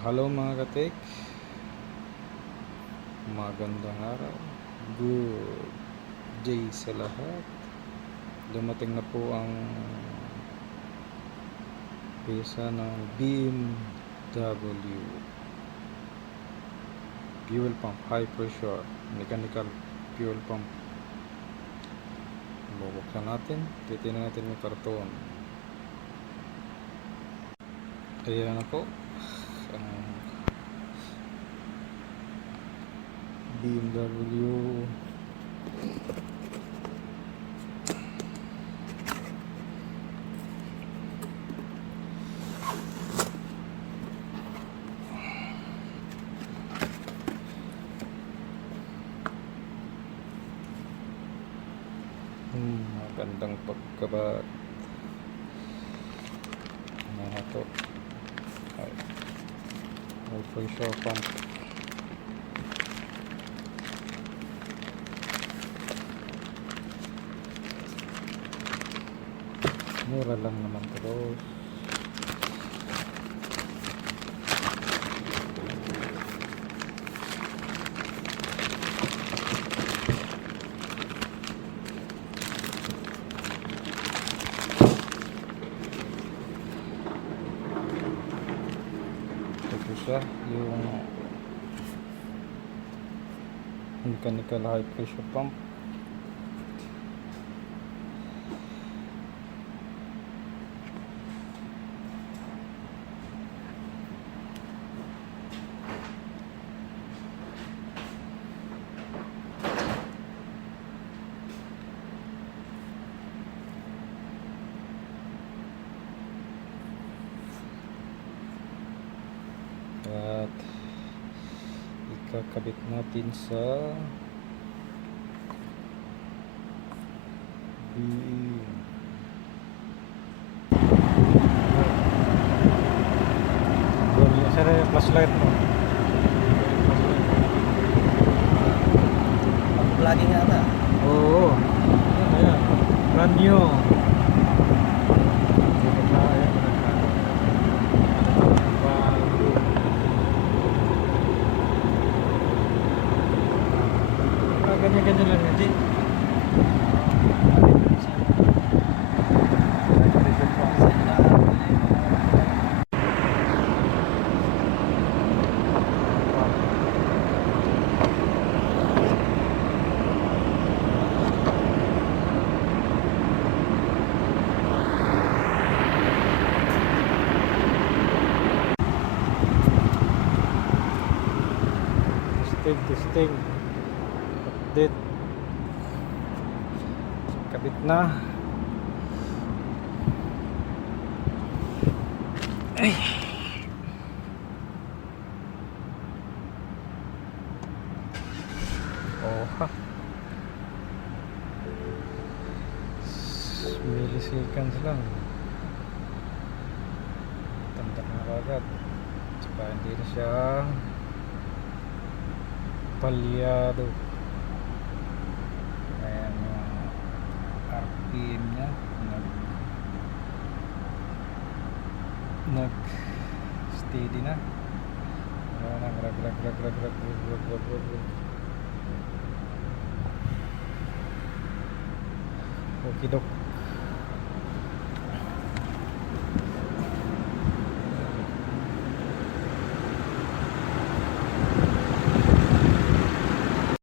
Hello mga katek, magandang araw, good day sa lahat. Dumating na po ang pyesa ng BMW fuel pump, high pressure mechanical fuel pump. Bubuksan natin, titingnan natin yung karton. Ayan na po ang BMW magandang pagkabat na to. High pressure pump. Mura lang naman to. Ito siya, yung mechanical high pressure pump. At ikakabit natin sa beam. Sana yung flashlight mo. Lagi nga ba? Oo. Ayan. Brand new. Ganyan-ganyan lang yun, G. Testing. Update. Kabit na. Ay. Oh ha. Milliseconds lang. Tandak na kagad. Tsaka hindi na siya palyado. Ayan yung RPM nya nag steady na. Ayan, nag okidok.